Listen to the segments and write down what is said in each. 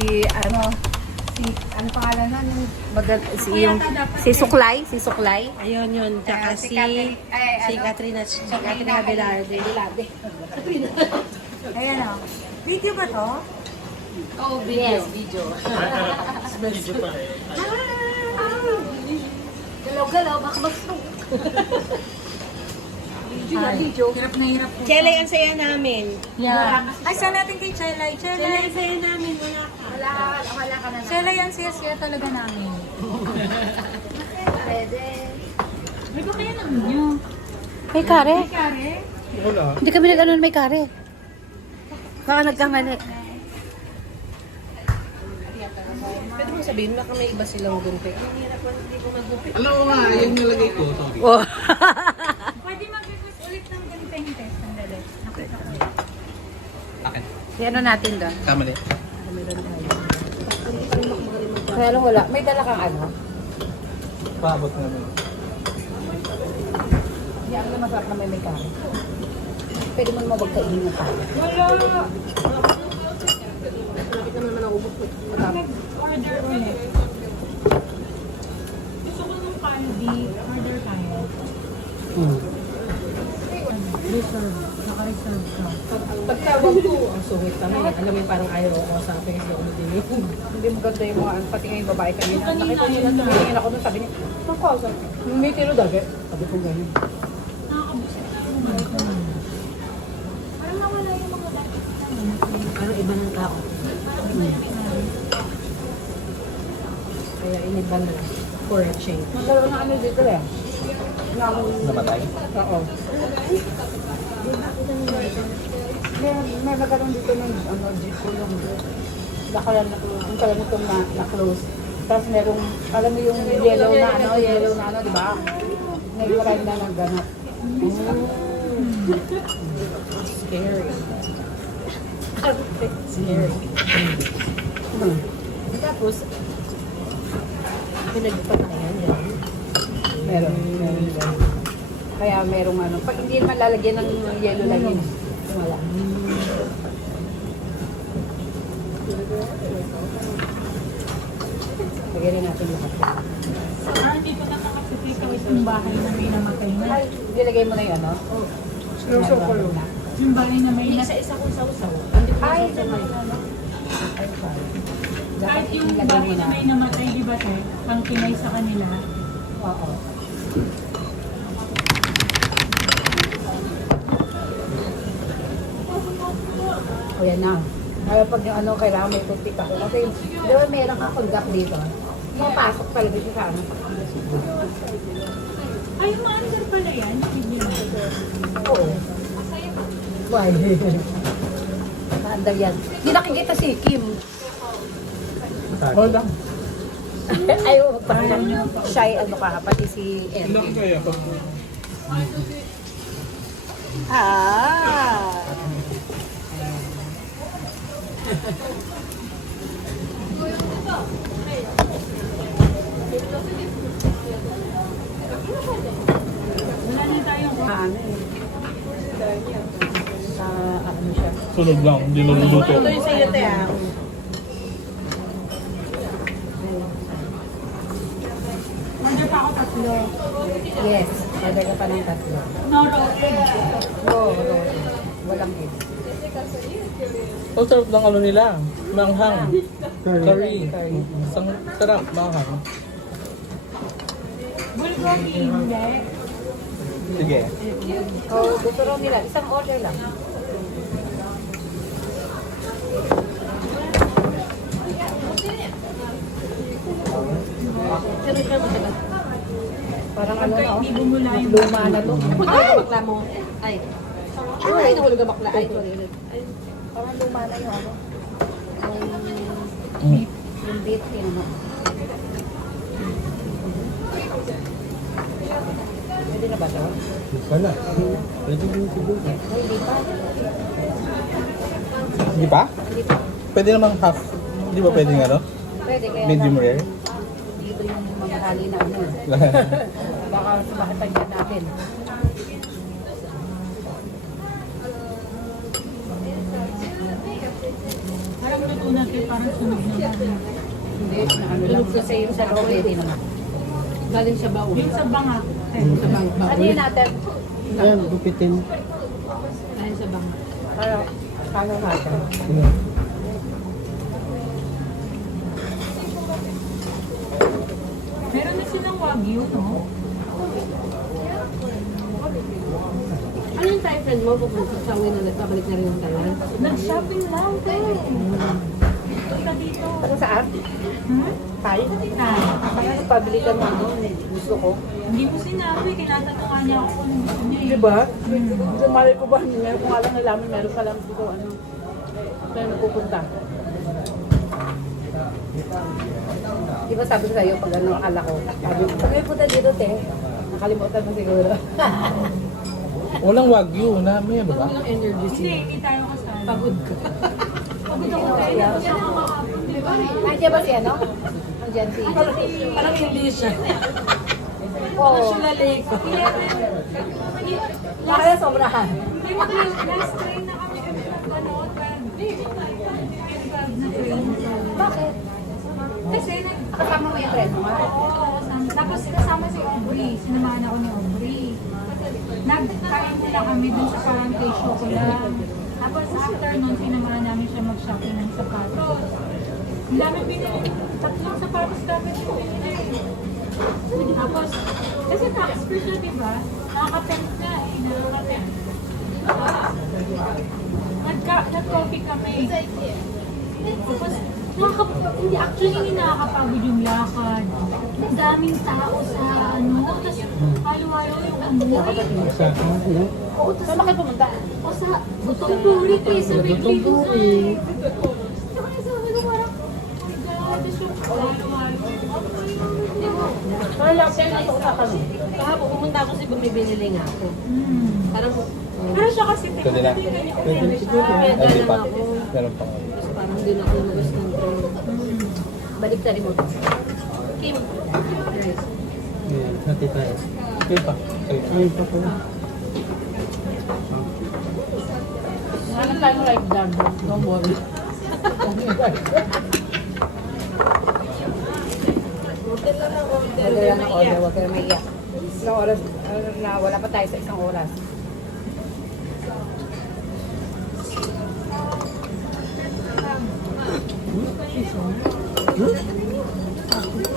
ano pangalan nun? Si Suklay. Ayun yun. Tsaka si Katrina Velarde. Ayan o. Video ba to? Oh, video. Galaw-galaw, baka mag-stroke. Video. Hirap na hirap po. Chelay, ang saya namin. Yeah. Ay, saan natin kay Chelay? Chelay, ang saya namin. Wala ka na. Chelay, ang siya talaga namin. Pwede. May ba kaya naman nyo? May kare. Kare? Wala. Hindi kami nag-ano may kare. Baka nagkamali. Pwede mo sabihin, baka may iba silang gunting. Ang hirap man, hindi ko magupit. Alam mo nga, yung nalagay ko. Sorry. Oh. Pwede mag-request ulit ng ganiteng test. Sandali. Nakita ko yun. Akin. Ano natin doon? Kamali. Kaya lang wala. May dala kang ano? Paabot namin. Hindi ako na masarap na may kare. Pwede mo naman magkainin ng kare. Wala! Nakita mo naman ako bukod. Nag-order ulit. Gusto ko ng Calbee. Order tayo. Reserve. Naka-reserve ka. Pagtawag ko, ang sungit kami. Alam mo yung parang ayaw ako sa akin kasi ako nadinig. Hindi mo ganda yung mga, pati nga yung babae kanina. Nakita nila, tumingin ako doon, sabi niya, ako, may tilo dagi. Sabi ko gano'n. Nakakabusit. Parang nawala yung mga dati. Parang iba ng tao. Kaya iniba na for a change. Magkaroon na ano dito eh. Namatay. Oo. May magkaroon dito ng ano, kulong. Nakalan na yung kaya nitong na-close. Tapos merong, alam mo yung yellow na ano, di ba? Nagkaroon na ng ganap. Scary. Scary. Tapos, pinagpatayan yan. Meron. Kaya merong ano, pag hindi naman lalagyan ng yellow lang yun. Wala. Lagyan rin natin lahat. Parang hindi ko nakakasipay ko isang bahay na may namatay na. Ay, nilagay mo na yung ano? Close ko yun. Yung bahay na may Isa-isa kong sausaw. Ay, ito na yun. kahit yung bahay na may namatay, di ba tayo? Pang kinay sa kanila. Oo. O yan na. Kaya pag yung ano, kailangan may tupik ako. Kasi, di ba meron kang conduct dito? Mapasok talaga siya sa ano. Ay, ma-answer pala yan. Hindi na. Oo. Why? Maandar yan. Hindi nakikita si Kim. Hold on. Ayaw, parang shy, ano ka, pati si Hindi Ed. kaya pag... Ah! Wala na tayong Ano eh. Sa ano siya. Sunod lang, hindi naluluto. Ito yung sa'yo, te. order pa ako tatlo. Yes, order ka pa ng tatlo. No roasted. No. Walang egg. Ang sarap ng ano nila. Manghang. Curry. Curry. Sarap, manghang. Bulgogi, hindi. Sige. Oh, gusto raw nila. Isang order lang. Parang ano na, Hindi bumula yung luma na to. Ay! Bakla mo. Ay. Ay, nahulog ang bakla. Ay, sorry. Ay. Parang luma na yung ano. Mm. Yung beef, yun ano. Pwede na ba ito? Wala. Pwede din siguro. Ay, hindi pa. Hindi pa? Hindi pa. Pwede namang half. Hindi ba pwede nga, no? Pwede kaya Medium lang, rare? dito yung mga hali na ano. Baka sumakatan yan natin. Parang luto natin parang sunog na. Hindi, ano lang. Kasi yung sa loob, hindi naman. Galing sa baon. Yung sa banga. Sa baon. Ano yun natin? Ayan, gupitin. Galing sa baon. Ano natin? Meron na silang wagyu, no? Ano yung Thai friend mo? Pupunta sa uwi na nagbabalik na rin yung Thailand? Nag-shopping lang, tayo. Punta dito. Ano saan? Hmm? Thai? Kaya nagpabili ka mo doon. Gusto ko. Hindi mo sinabi, tinatanungan niya ako kung ano gusto niya. Di ba? Sumali ko ba? Meron ko nga lang nalaman. Meron ka lang dito. Ano? Kaya napupunta. Di ba sabi ko sa'yo pag ano akala ko? Sabi ko, pag punta dito, te. Nakalimutan mo siguro. Walang wagyu na, may ano ba? Walang energy Hindi, siya. hindi tayo kasama. Pagod ka. Pagod ako tayo. Siya kakakapon, di ba? Nandiyan ba si ano? Nandiyan si... Parang hindi siya. Oo. Lalik. Kaya sobrahan. Hindi mo tayo, last train na kami kami nag-ano, 12 na train. Bakit? Kasi Kasama mo yung friend mo nga. oo, tapos kasama si Aubrey, sinamahan ako ni Aubrey. Nagkain muna kami dun sa parang kay Chocolate. Tapos after nun, sinamahan namin siya mag-shopping ng sapatos. Ang dami binili. 3 sapatos dami binili. Tapos, kasi tax free siya, di ba? Nakaka-tempt na eh, nakaka-tempt. Nag-coffee kami. Tapos, hindi, actually hindi nakakapagod yung lakad. Ang daming tao sa ano, tapos halo-halo yung amoy. Sa ano? Oo, saan ba kayo pumunta? O sa Butong Puri kayo sa Bigli Design. Saka sabi ko parang, oh my God, tapos yung halo-halo. Di ba? Kaya lang, sa'yo nasa una kami. Kahapon pumunta ako kasi bumibili nga ako. Parang, Pero siya kasi Pwede na. Pwede siguro. Ay, may pa. Meron pa. kasi parang din ako lumabas ng train. Balik na rin mo. Kim. Rice. Hati tayo. Okay pa. Ay, pa po. Hanap tayo ng live done. Don't worry. Order lang ng order. Huwag kayo may iyak. Isang oras na wala pa tayo sa isang oras.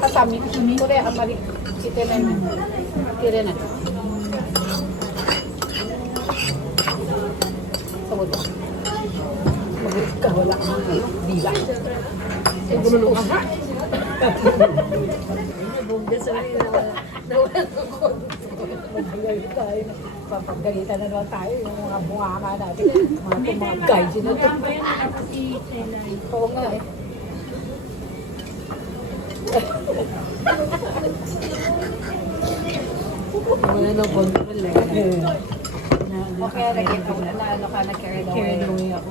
Kasami. Kure, amari. Kitenen. Kitenen. Sabot. Magulit ka. Wala kang dila. Siguro ka. Bongga sa rin na nawala ng konti. Magagalit tayo. Papagalitan na naman tayo. Yung mga bunganga natin. Mga guys. Yun na to. Ba yun, ako si Chelay. Oo nga eh. Wala ng control eh. Okay, nag-get ako na ano ka, nag-carried away. ako.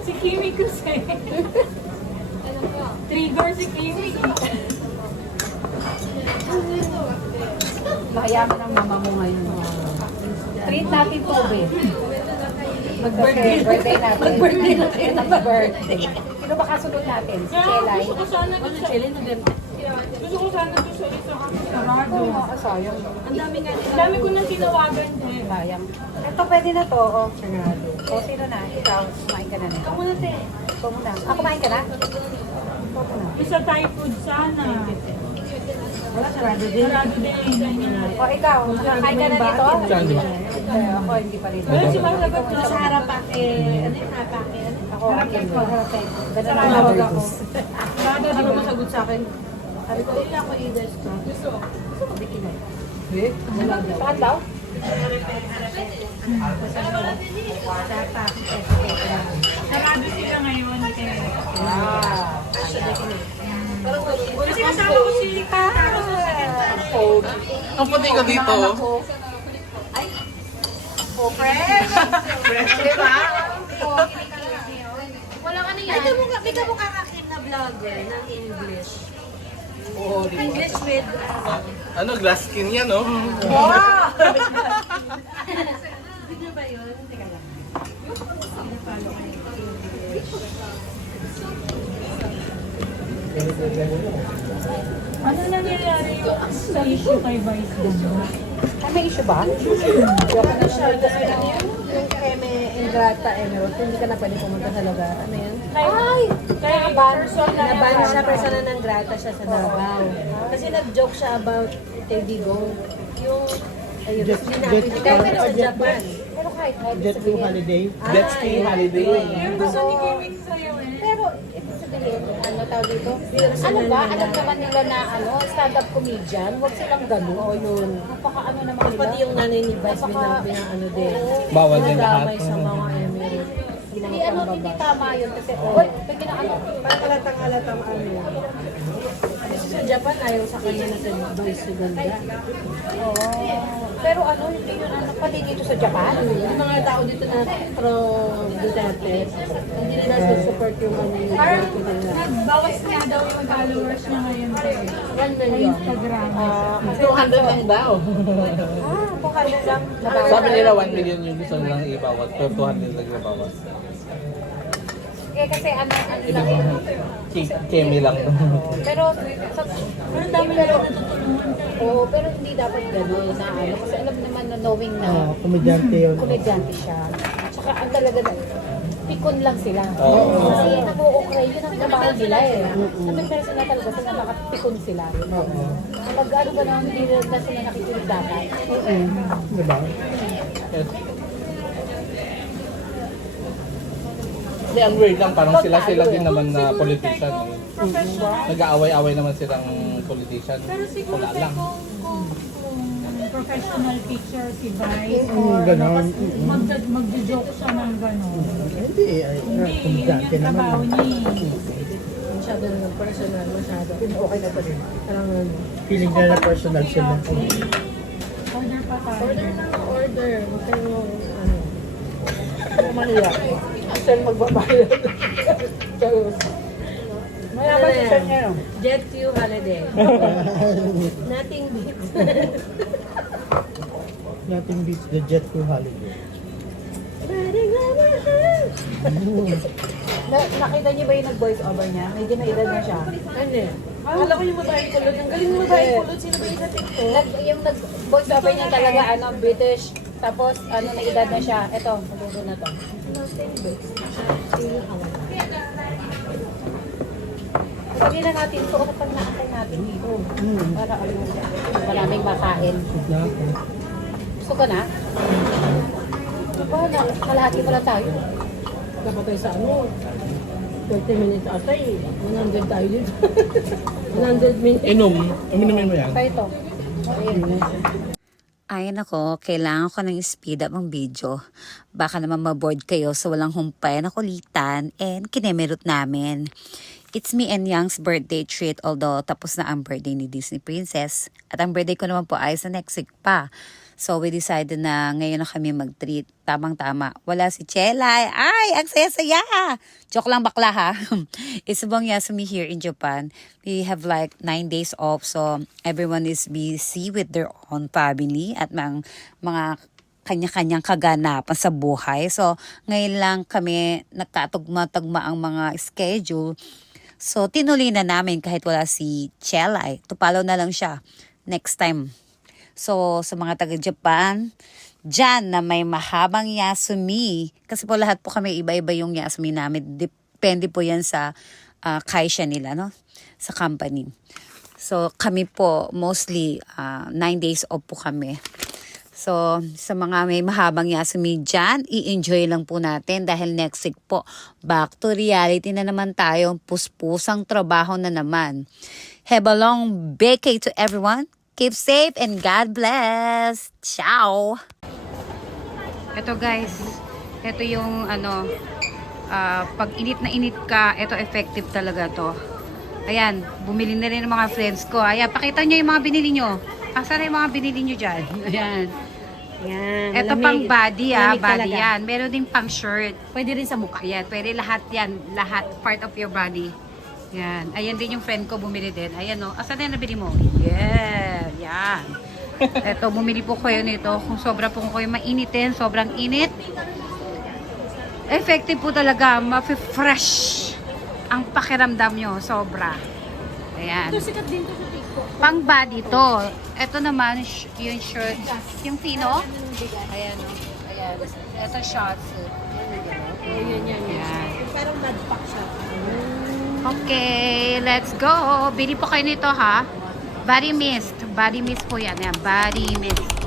Si Kimi kasi. Trigger si Kimi. Mayaman ang mama mo ngayon. Treat natin to, be. Mag-birthday. Birthday natin. Mag-birthday natin. Mag-birthday. Sino ba kasunod natin? Si Kelay? Gusto ko sana doon sa... Gusto ko sana doon sa isang sarado. Oo, sayang. Ang dami nga Ang nila. dami ko nang tinawagan eh. Sayang. Ito pwede na to, oh. O, sino na? Ikaw, kumain ka na nito. Ako muna te. Ikaw muna. Ah, kumain ka na? Ikaw muna. Isa Thai food sana. Wala, sarado din. Sarado din. O, ikaw, kumain ka na dito? Saan di ba? Ako, hindi pa rin. Wala si Masagot ko Sa harapan eh, ano yung harapan eh? Ako, akin ko. Ganun na Tawag lang ako. Sarado Ano di ba ba? masagot sa akin? Sabi ko, hindi ako i-desk ka. Gusto mo di kinay. Wala daw. Saan daw? Sarado sila ngayon. Ah. Kasi kasama ko si Carol. Ang puti ko dito. Oh, friends! Diba? Wala ka na yan. Ito mo ka, bigla mo kakakin na vlogger ng English. Oo, di ba? English with, Ano, glass skin yan, oh. Wow! video ba yun? Teka lang. Ano nangyayari sa issue kay Vice Ganda? Ay, may issue ba? Yung Eme Ingrata Emerald, hindi ka na pwede pumunta sa lugar. Ano yan? Ay! Kaya person na Naban siya, persona ng grata siya sa Davao. Kasi nag-joke siya about kay Digong. Yung, ayun, hindi natin. Kaya pero sa Japan. Pero kahit Jet to holiday. Jet ski holiday. yung gusto ni Kimik sa'yo eh. Pero, ito sabihin, ano tawag dito? Ano ba? Alam naman nila na stand-up comedian, huwag silang ganun. Oo, yun. Napaka-ano naman nila. Pati yung nanay ni Vice ano din. Bawal din lahat. Damay sa mga emirate. Hindi, hindi tama yun kasi, oy, pag ginaano, Parang halatang Kasi sa Japan, ayaw sa kanya na sa Vice ganda. pero ano, hindi yun, pati dito sa Japan. Yung mga tao dito na pro Duterte, hindi nila support yung Parang Duterte nila. nagbawas nga daw yung followers niya ngayon sa 1 sa million. Instagram. 200 lang daw. Bukala lang. Sabi nila 1 million yung gusto nilang ibawas, pero 200 lang ibawas. Kasi ano lang yun. Kemi lang. Pero, Pero dami nila natutulungan. oo, pero hindi dapat gano'n na ano. Kasi alam naman na knowing na Komedyante yun. komedyante siya. Tsaka ang talaga na, pikon lang sila. Oo. Kasi nag-o-okray, yun ang trabaho nila eh. Sabi personal talaga sila nakapikon sila. Kapag ano ba naman hindi na sila nakikinig dapat. Diba? Hindi, ang weird lang, parang sila din naman na politician. Nag-aaway-away naman silang politician. Pero siguro Wala lang. kung professional picture si Vice or ganon. magjo-joke siya ng gano'n. Hindi, ay, Hindi, yun komedyante yung naman. trabaho niya eh. Masyado na personal, masyado. Okay na pa rin. Parang Feeling nila na personal sila. Order pa tayo. order lang, order. Huwag kayong ano. Manila. Saan magbabayad? Mayaman si Sir niya, no? Jet to holiday. Nothing beats. Nothing beats the jet to holiday. Riding on my hand. Nakita niyo ba yung nag-voice over niya? Medyo may edad na siya. Ano eh? Akala ko yung babaeng kulot. Ang galing ng babaeng kulot. Sino ba yung sa TikTok? Yung nag-voice over niya talaga, British. Tapos, may edad na siya. Ito, maluto na to. Sabi na natin, so pag naantay natin dito. Para maraming makain. Gusto ko na? Diba, kalahati pala tayo. Dapat tayo sa ano? 30 minutes ata eh. 100 tayo dito. 100 minutes. Uminumin mo yan. Kaya ito. Ayun. Ay nako, kailangan ko ng speed up ang video. Baka naman maboard kayo sa walang humpay na kulitan and kinemerot namin. It's me and Young's birthday treat, although tapos na ang birthday ni Disney Princess. At ang birthday ko naman po ay sa next week pa. So we decided na ngayon na kami mag-treat. Tamang-tama. Wala si Chelay. Ay, ang saya-saya! Joke lang bakla ha. It's Subong Yasumi here in Japan. We have like 9 days off. So everyone is busy with their own family at mga kanya-kanyang kaganapan sa buhay. So ngayon lang kami nagkatugma-tugma ang mga schedule. So tinuloy na namin kahit wala si Chelay. Tupalo na lang siya next time. So, sa mga taga-Japan, dyan na may mahabang Yasumi, kasi po lahat po kami iba-iba yung Yasumi namin. Depende po yan sa kaisha nila, no? Sa company. So, kami po, mostly, 9 days off po kami. So, sa mga may mahabang Yasumi dyan, i-enjoy lang po natin dahil next week po, back to reality na naman tayo. Puspusang trabaho na naman. Have a long vacay to everyone. Keep safe and God bless. Ciao! Ito guys, ito yung pag init na init ka, ito effective talaga to. Ayan, bumili na rin ng mga friends ko. Ayan, pakita nyo yung mga binili nyo. Asan yung mga binili nyo dyan? Ayan. Yan. Ito pang body Malamig body talaga. yan. Meron din pang shirt. Pwede rin sa mukha. Ayan, pwede lahat yan. Lahat, part of your body. Yan. Ayan din yung friend ko bumili din. Ayan o. Asan na nabili mo? Yeah. Yan. Ito, bumili po kayo nito. Kung sobra po kayo mainitin, sobrang init. Effective po talaga. Ma-fresh ang pakiramdam nyo. Sobra. Ayan. Ito sikat din to sa TikTok. Pang body to. Ito naman, yung shirt. Yung fino. Ayan o. Ayan. Ito shorts. Yan. Ayan. Yung parang madpack siya. Okay, let's go. Bili po kayo nito ha. Body mist. Body mist po yan. Ayan, body mist.